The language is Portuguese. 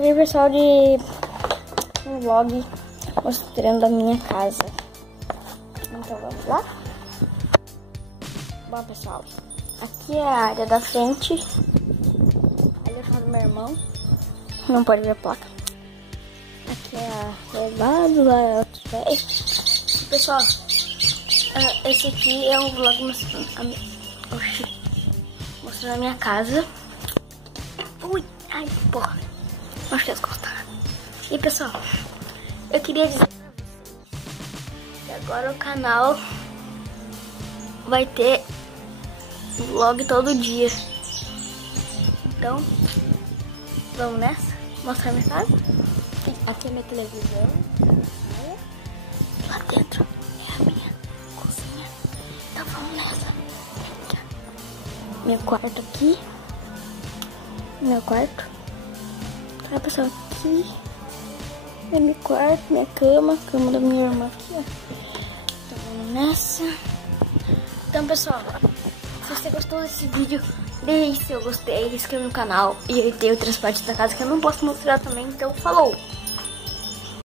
vídeo, pessoal, de um vlog mostrando a minha casa. Então vamos lá? Bom, pessoal, aqui é a área da frente. Ali é a casa do meu irmão. Não pode ver a placa. Aqui é a levado, lá é outros pés. Pessoal, esse aqui é um vlog mostrando a minha casa. Ui, ai, porra. Machuquei as costas. E pessoal, eu queria dizer pra vocês que agora o canal vai ter vlog todo dia. Então, vamos nessa? Mostrar minha casa. Aqui é minha televisão. Lá dentro é a minha cozinha. Então vamos nessa. Meu quarto aqui. Meu quarto. Tá, pessoal, aqui é meu quarto, minha cama. Cama da minha irmã aqui, ó. Então vamos nessa. Então, pessoal, se você gostou desse vídeo, deixe seu gostei, se inscreva no canal. E tem outras partes da casa que eu não posso mostrar também, então falou!